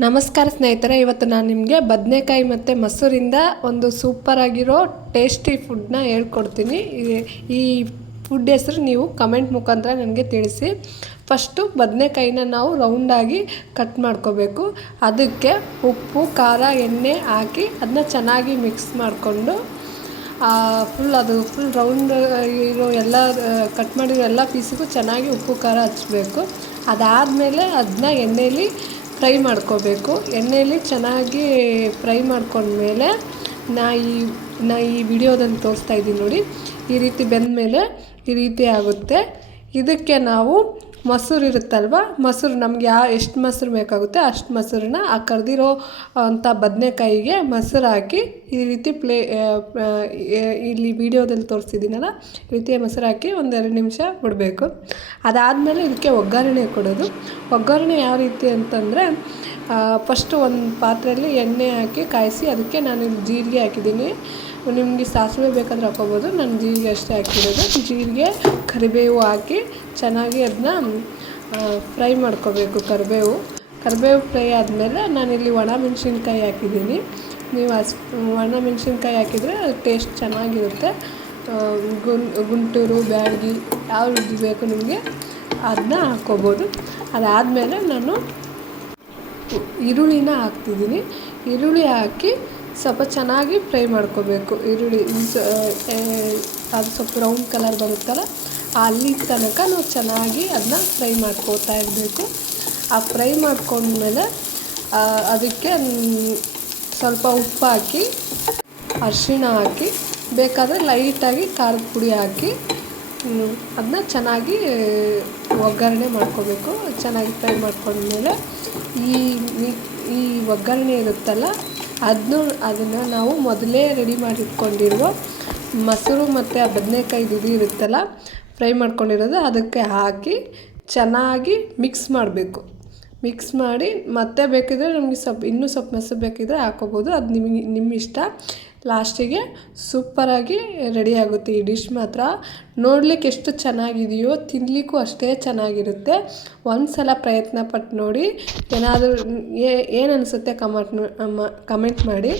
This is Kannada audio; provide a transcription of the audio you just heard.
ನಮಸ್ಕಾರ ಸ್ನೇಹಿತರೆ, ಇವತ್ತು ನಾನು ನಿಮಗೆ ಬದನೆಕಾಯಿ ಮತ್ತು ಮೊಸರಿಂದ ಒಂದು ಸೂಪರಾಗಿರೋ ಟೇಸ್ಟಿ ಫುಡ್ನ ಹೇಳ್ಕೊಡ್ತೀನಿ. ಈ- ಫುಡ್ ಹೆಸರು ನೀವು ಕಮೆಂಟ್ ಮುಖಾಂತರ ನನಗೆ ತಿಳಿಸಿ. ಫಸ್ಟು ಬದನೆಕಾಯಿನ ನಾವು ರೌಂಡಾಗಿ ಕಟ್ ಮಾಡ್ಕೋಬೇಕು. ಅದಕ್ಕೆ ಉಪ್ಪು, ಖಾರ, ಎಣ್ಣೆ ಹಾಕಿ ಅದನ್ನ ಚೆನ್ನಾಗಿ ಮಿಕ್ಸ್ ಮಾಡಿಕೊಂಡು ಫುಲ್ ಅದು ಫುಲ್ ರೌಂಡ್ ಇರೋ ಎಲ್ಲ ಕಟ್ ಮಾಡಿರೋ ಎಲ್ಲ ಪೀಸಿಗೂ ಚೆನ್ನಾಗಿ ಉಪ್ಪು, ಖಾರ ಹಚ್ಚಬೇಕು ಅದಾದಮೇಲೆ ಅದನ್ನ ಎಣ್ಣೆಯಲ್ಲಿ ಫ್ರೈ ಮಾಡ್ಕೋಬೇಕು. ಎಣ್ಣೆಯಲ್ಲಿ ಚೆನ್ನಾಗಿ ಫ್ರೈ ಮಾಡ್ಕೊಂಡ್ಮೇಲೆ ನಾ ಈ ನಾ ಈ ವಿಡಿಯೋದಲ್ಲಿ ತೋರಿಸ್ತಾ ಇದ್ದೀನಿ ನೋಡಿ. ಈ ರೀತಿ ಬೆಂದಮೇಲೆ ಈ ರೀತಿ ಆಗುತ್ತೆ. ಇದಕ್ಕೆ ನಾವು ಮೊಸರು ಇರುತ್ತಲ್ವ? ಮೊಸರು ನಮ್ಗೆ ಯಾ, ಎಷ್ಟು ಮೊಸರು ಬೇಕಾಗುತ್ತೆ ಅಷ್ಟು ಮೊಸರನ್ನ ಆ ಕರೆದಿರೋ ಅಂಥ ಬದನೆಕಾಯಿಗೆ ಮೊಸರು ಹಾಕಿ ಈ ರೀತಿ ಪ್ಲೇ ಇಲ್ಲಿ ವಿಡಿಯೋದಲ್ಲಿ ತೋರಿಸಿದ್ದೀನಲ್ಲ, ಈ ರೀತಿ ಮೊಸರು ಹಾಕಿ ಒಂದೆರಡು ನಿಮಿಷ ಬಿಡಬೇಕು. ಅದಾದಮೇಲೆ ಇದಕ್ಕೆ ಒಗ್ಗರಣೆ ಕೊಡೋದು. ಒಗ್ಗರಣೆ ಯಾವ ರೀತಿ ಅಂತಂದರೆ ಫಸ್ಟು ಒಂದು ಪಾತ್ರೆಯಲ್ಲಿ ಎಣ್ಣೆ ಹಾಕಿ ಕಾಯಿಸಿ, ಅದಕ್ಕೆ ನಾನು ಜೀರಿಗೆ ಹಾಕಿದ್ದೀನಿ. ನಿಮಗೆ ಸಾಸಿವೆ ಬೇಕಾದ್ರೆ ಹಾಕೋಬೋದು. ನಾನು ಜೀರಿಗೆ ಅಷ್ಟೇ ಹಾಕಿರೋದು. ಜೀರಿಗೆ, ಕರಿಬೇವು ಹಾಕಿ ಚೆನ್ನಾಗಿ ಅದನ್ನ ಫ್ರೈ ಮಾಡ್ಕೋಬೇಕು ಕರಿಬೇವು. ಕರಿಬೇವು ಫ್ರೈ ಆದಮೇಲೆ ನಾನಿಲ್ಲಿ ಒಣ ಮೆಣಸಿನ್ಕಾಯಿ ಹಾಕಿದ್ದೀನಿ. ನೀವು ಹಸ್ ಒಣ ಮೆಣಸಿನ್ಕಾಯಿ ಹಾಕಿದರೆ ಟೇಸ್ಟ್ ಚೆನ್ನಾಗಿರುತ್ತೆ. ಗುನ್, ಗುಂಟೂರು, ಬ್ಯಾಡಗಿ ಯಾವ್ದು ಬೇಕು ನಿಮಗೆ ಅದನ್ನ ಹಾಕ್ಕೋಬೋದು ಅದಾದಮೇಲೆ ನಾನು ಈರುಳ್ಳಿನ ಹಾಕ್ತಿದ್ದೀನಿ. ಈರುಳ್ಳಿ ಹಾಕಿ ಸ್ವಲ್ಪ ಚೆನ್ನಾಗಿ ಫ್ರೈ ಮಾಡ್ಕೋಬೇಕು. ಈರುಳ್ಳಿ ಅದು ಸ್ವಲ್ಪ ಬ್ರೌನ್ ಕಲರ್ ಬರುತ್ತಲ್ಲ ಅಲ್ಲಿ ತನಕ ನಾವು ಚೆನ್ನಾಗಿ ಅದನ್ನ ಫ್ರೈ ಮಾಡ್ಕೋತಾ ಇರಬೇಕು. ಆ ಫ್ರೈ ಮಾಡ್ಕೊಂಡ್ಮೇಲೆ ಅದಕ್ಕೆ ಸ್ವಲ್ಪ ಉಪ್ಪು ಹಾಕಿ, ಅರಿಶಿಣ ಹಾಕಿ, ಬೇಕಾದರೆ ಲೈಟಾಗಿ ಖಾರದ ಪುಡಿ ಹಾಕಿ ಅದನ್ನ ಚೆನ್ನಾಗಿ, ಒಗ್ಗರಣೆ ಮಾಡ್ಕೋಬೇಕು. ಚೆನ್ನಾಗಿ ಫ್ರೈ ಮಾಡ್ಕೊಂಡ್ಮೇಲೆ, ಈ ಈ ಒಗ್ಗರಣೆ ಇರುತ್ತಲ್ಲ ಅದನ್ನು ಅದನ್ನು ನಾವು ಮೊದಲೇ ರೆಡಿ ಮಾಡಿಟ್ಕೊಂಡಿರುವ ಮೊಸರು ಮತ್ತು ಆ ಬದನೆಕಾಯಿ ಇದು ಇರುತ್ತಲ್ಲ, ಫ್ರೈ ಮಾಡ್ಕೊಂಡಿರೋದು, ಅದಕ್ಕೆ ಹಾಕಿ ಚೆನ್ನಾಗಿ ಮಿಕ್ಸ್ ಮಾಡಬೇಕು. ಮಿಕ್ಸ್ ಮಾಡಿ ಮತ್ತೆ ಬೇಕಿದ್ರೆ ನಮಗೆ ಸ್ವಲ್ಪ ಇನ್ನೂ ಸ್ವಲ್ಪ ಮೊಸರು ಬೇಕಿದ್ರೆ ಹಾಕೋಬೋದು. ಅದು ನಿಮಗೆ ನಿಮ್ಮ ಇಷ್ಟ. ಲಾಸ್ಟಿಗೆ ಸೂಪರಾಗಿ ರೆಡಿ ಆಗುತ್ತೆ ಈ ಡಿಶ್ ಮಾತ್ರ. ನೋಡ್ಲಿಕ್ಕೆ ಎಷ್ಟು ಚೆನ್ನಾಗಿದೆಯೋ ತಿನ್ನಲಿಕ್ಕೂ ಅಷ್ಟೇ ಚೆನ್ನಾಗಿರುತ್ತೆ. ಒಂದು ಸಲ ಪ್ರಯತ್ನ ಪಟ್ಟು ನೋಡಿ. ಏನಾದರೂ ಏನು ಅನಿಸುತ್ತೆ ಕಮೆಂಟ್ ಕಮೆಂಟ್ ಮಾಡಿ.